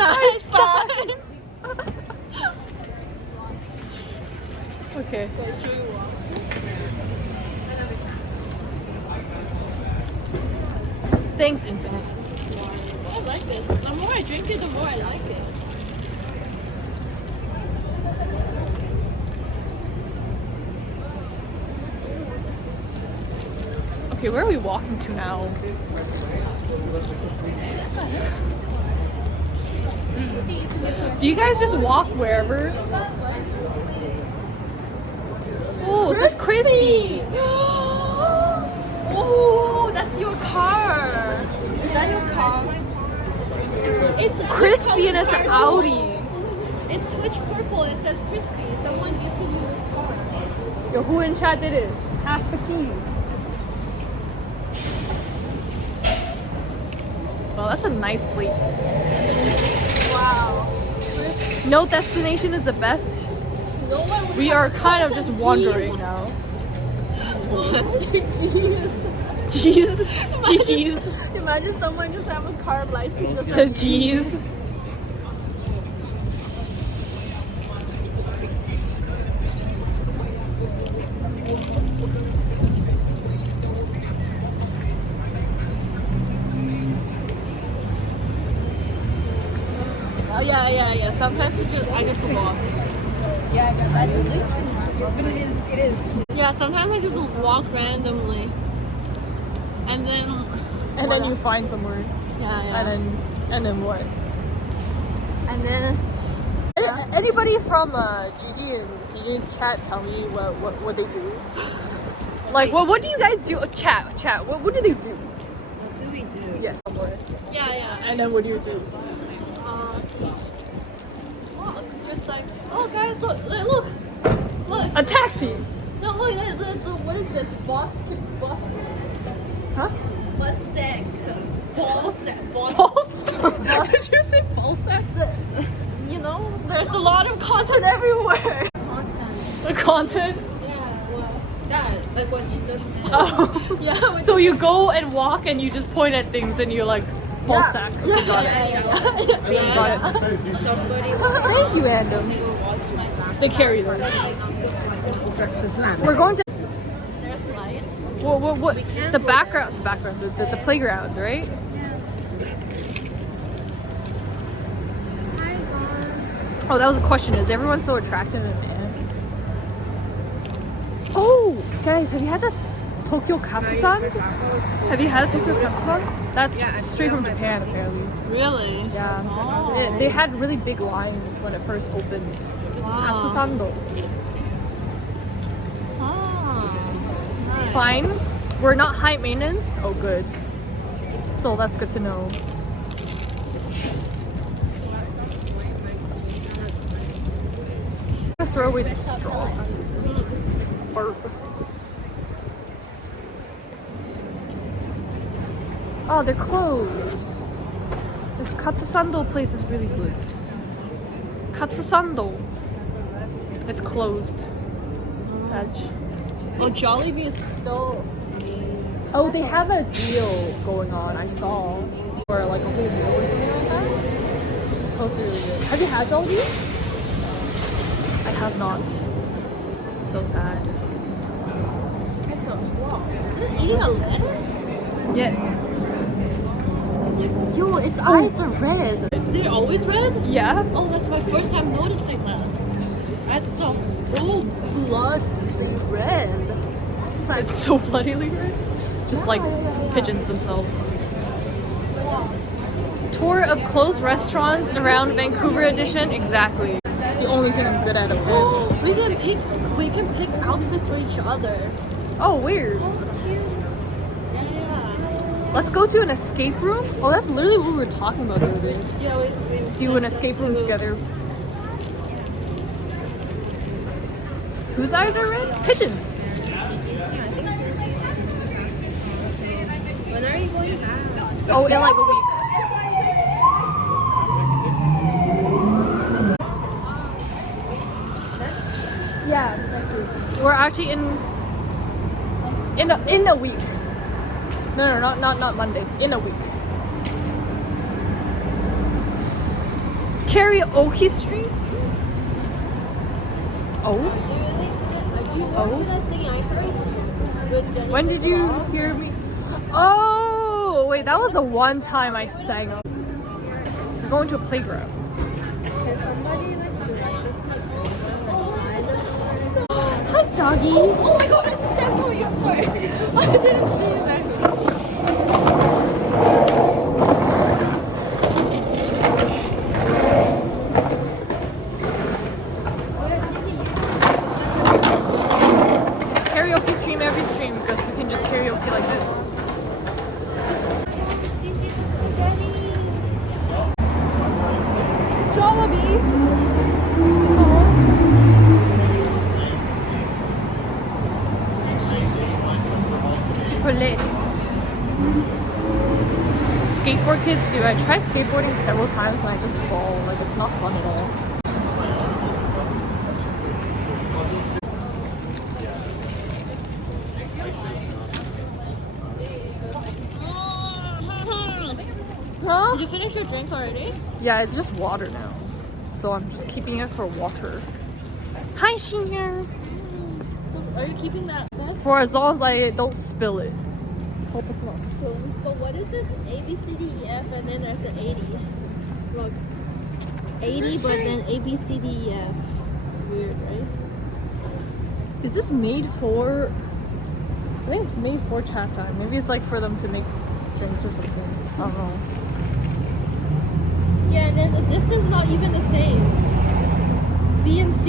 Nice. Okay. Thanks, Infinite. I like this. The more I drink it, the more I like it. Okay, where are we walking to now? Do you guys just walk wherever? Oh, this is crispy. Oh, that's your car. Is that your car? It's Crispy and it's an Audi. It's Twitch purple. It says crispy. Someone gifted you this car. Yo, who in chat did it? Pass the keys. Well, that's a nice plate. Wow. No destination is the best. No one would We have are kind of said just G's. wandering now. Jeez. Jeez. GG's. Imagine someone just have a car license. Just Said G's. Oh yeah. Sometimes I just walk. Yeah, that is it. But it is. Yeah, sometimes I just walk randomly. And then You find somewhere. yeah. And then what? And then Anybody from Gigi and CJ's chat tell me what they do? Like what do you guys do? Chat. What do they do? What do we do? Yes, somewhere. yeah. And then what do you do? Walk. Just like, oh guys, look. A taxi. No, look. What is this? Boss. Huh? Bossec. Balls? Did you say ball sack? You know, there's a lot of content everywhere. The content? Yeah, well, that, like what she just did. Oh. Yeah. So you go and walk and you just point at things and you're like, ball sack. Yeah. Got it. Got it. Somebody Thank you, Andrew. will watch my back. They carry those. Dressed as lamb. We're going to. Is there a slide? What? The background, the playground, right? Oh, that was a question. Is everyone so attractive in man? Oh, guys, have you had the Tokyo Katsusan? Have you had Tokyo Katsusan? That's straight from Japan, apparently. Really? Yeah. Oh. They had really big lines when it first opened. Wow. Katsusan. Oh. It's fine. We're not high maintenance. Oh, good. So that's good to know. I'm gonna throw away the straw. Burp. Oh, they're closed. This Katsusando place is really good. Katsusando. It's closed. Sag. Well, Jollibee is still. Oh, they have a deal going on, I saw. Or like a whole meal or something like that. It's supposed to be really good. Have you had Jollibee? I have not. So sad. It's a, wow. Is it eating a lettuce? Yes. Yo, its eyes are red. They're always red? Yeah? Oh, that's my first time noticing that. That's so bloody red. It's so bloodily red. Just like pigeons themselves. Tour of closed restaurants around Vancouver edition. Exactly. The only thing I'm good at about it. we can pick outfits for each other. Oh, weird. Oh, cute. Yeah. Let's go to an escape room. Oh, that's literally what we were talking about the other day. Yeah, we Do an escape room together. Whose eyes are red? Pigeons. When are you going back? Oh, in like a week. Yeah, next week. We're actually in a week. No, not Monday. In a week. Karaoke stream? Oh? When did you hear me? Oh, wait, that was the one time I sang. We're going to a playground. Hi, doggy. Oh my god, I stepped on you. I'm sorry. I didn't see you back. Karaoke stream every stream because we can just karaoke like this. Jollibee. Super lit. Skateboard kids do. I tried skateboarding several times and I just fall. Like it's not fun at all. Huh? Did you finish your drink already? Yeah, it's just water now. So I'm just keeping it for water. Hi, Shinya. So are you keeping that back? For as long as I don't spill it. Hope it's not spilling. But what is this A, B, C, D, E, F, and then there's an 80? Look. 80, but then A, B, C, D, E, F. Weird, right? Is this made for... I think it's made for chat time. Maybe it's like for them to make drinks or something. I don't know. Yeah, and then this is not even the same. B and C